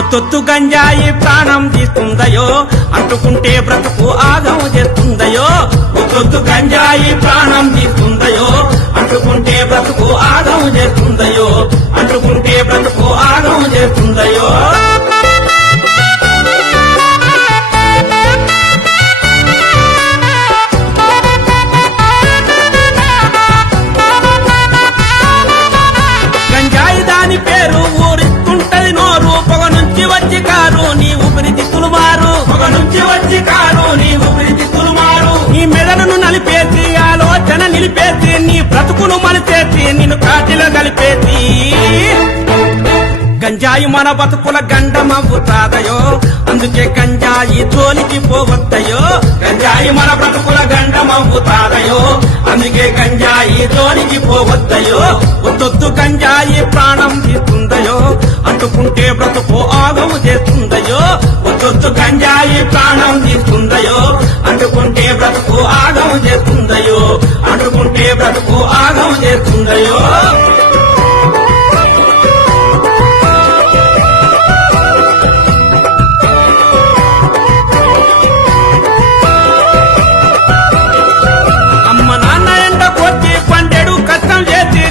ఒత్తొత్తు గంజాయి ప్రాణం తీస్తుందయో, అంటుకుంటే బ్రతుకు ఆగం చేస్తుందయో. ఒత్తొత్తు గంజాయి ప్రాణం తీస్తుందయో, అంటుకుంటే బ్రతుకు ఆగం చేస్తుందయో, అంటుకుంటే బ్రతుకు ఆగం చేస్తుందయో. గంజాయి దాని పేరు ఊరిస్తుంటది నోరు, పొగ నుంచి వచ్చి కారు నీ ఊపిరితిత్తులు మారు, పొగ నుంచి వచ్చి కారు నీ ఊపిరితిత్తులు మారు. నీ మెదడును నలిపేసి ఆలోచన నిలిపేసి, నీ బ్రతుకును మలిపేసి నిన్ను కాటిలో కలిపేసి. గంజాయి మన బతుకుల గండమవుతాదయో, అందుకే గంజాయి జోలికి పోవద్దయో. గంజాయి మన బ్రతుకుల గండమవుతాదయో, అందుకే గంజాయి జోలికి పోవద్దయో. ఒత్తొత్తు గంజాయి ప్రాణం తీస్తుందయో, అంటుకుంటే బ్రతుకు ఆగము చేస్తుందయో. ఒత్తొత్తు గంజాయి ప్రాణం తీస్తుందయో, అంటుకుంటే బ్రతుకు ఆగము చేస్తుందయో, అంటుకుంటే బ్రతుకు ఆగము చేస్తుందయో.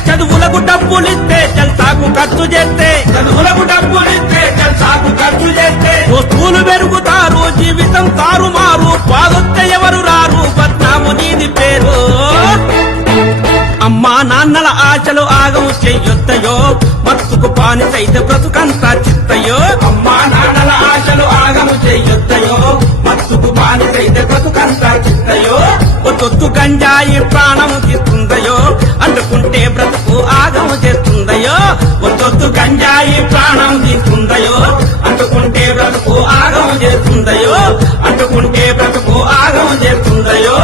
చదువులకు డబ్బులిస్తే జల్సాకు ఖర్చు చేస్తే, చదువులకు డబ్బులిస్తే జల్సాకు ఖర్చు చేస్తే, వస్తువులు పెరుగుతారు జీవితం తారుమారు, బాగొస్తే ఎవరు రారు బద్నాము నీది పేరు. అమ్మా నాన్నల ఆశలు ఆగం చెయ్యొద్దయో, మత్తుకు బానిసైతే బ్రతుకంతా చిత్తయో. అమ్మా నాన్నల ఆశలు ఆగము చెయ్యొద్దయో, మత్తుకు బానిసైతే బ్రతుకంతా చిత్తయో. ఒత్తొత్తు గంజాయి ప్రాణము తీస్తుందయో, అంటుకుంటే బ్రతుకు ఆగము చేస్తుందయో. ఒత్తొత్తు గంజాయి ప్రాణం తీస్తుందయో, అంటుకుంటే బ్రతుకు ఆగము చేస్తుందయో, అంటుకుంటే బ్రతుకు ఆగము చేస్తుందయో.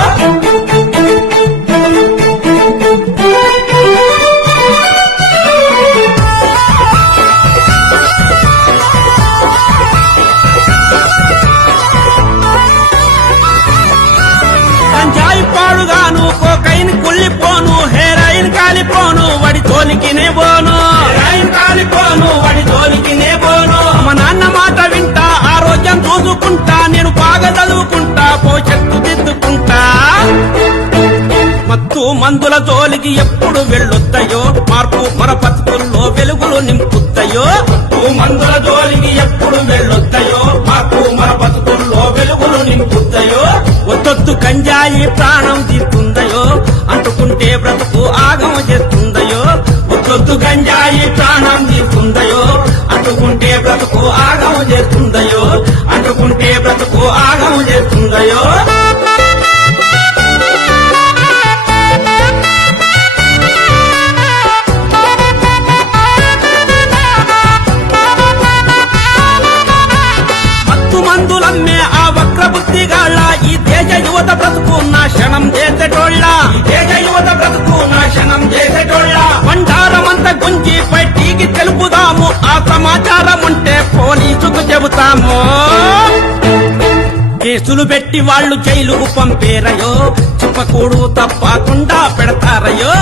గంజాయి పాడుగాను కోకైన్ కుళ్ళిపోను, హెరాయిన్ కాలిపోను వడి తోలికినే పోను, హెరాయిన్ కాలిపోను వడి తోలికినే పోను. మా నాన్న మాట వింటా, ఆరోగ్యం చూసుకుంటా, నేను బాగా చదువుకుంటా, భవిష్యత్తు దిద్దుకుంటా. మత్తు మందుల జోలికి ఎప్పుడు వెళ్ళొద్దయో, మార్పు మన బతుకుల్లో వెలుగులు నింపుద్దయో. మత్తు మందుల జోలికి ఎప్పుడు వెళ్ళొద్దయో, మార్పు మన బతుకుల్లో వెలుగులు నింపుద్దయో. ఒత్తొత్తు గంజాయి ప్రాణం తీస్తుందయో, అంటుకుంటే బ్రతుకు ఆగమ చేస్తుందయో. ఒత్తొత్తు గంజాయి ప్రాణం తీస్తుందయో, అంటుకుంటే బ్రతుకు ఆగమ చేస్తుందయో, అంటుకుంటే బ్రతుకు ఆగమ చేస్తుందయో. మందులమ్మే ఆ వక్ర బుద్ధిగాళ్ళ ఈ దేశ యువత బ్రతుకు నాశనం చేసేటోళ్ళ, ఈ దేశ యువత బ్రతుకు నాశనం చేసేటోళ్ళ. బండారమంతా గుంజి బయటికి తెలుపుదాము, ఆ సమాచారం ఉంటే పోలీసుకు చెబుతాము. కేసులు పెట్టి వాళ్ళు జైలుకు పంపేరయో, చెప్పకూడు తప్పకుండా పెడతారయో.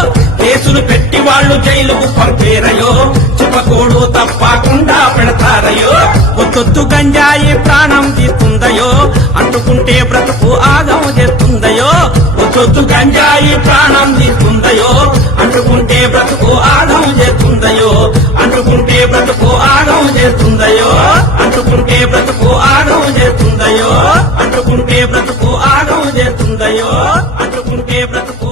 కేసులు పెట్టి వాళ్ళు జైలుకు పంపేరయో, చెప్పకూడు తప్పకుండా పెడతారయో. ఒత్తొత్తు గంజాయి ప్రాణం తీస్తుందయో, అంటుకుంటే బ్రతుకు ఆగం చేస్తుందయో. ఒత్తొత్తు గంజాయి ప్రాణం తీస్తుందయో, అంటుకుంటే బ్రతుకు ఆగం చేస్తుందయో, అంటుకుంటే బ్రతుకు ఆగం చేస్తుందయో, అంటుకుంటే బ్రతుకు ఆగం చేస్తుందయో, అంటుకుంటే బ్రతుకు ఆగం చేస్తుందయో, అంటుకుంటే బ్రతుకు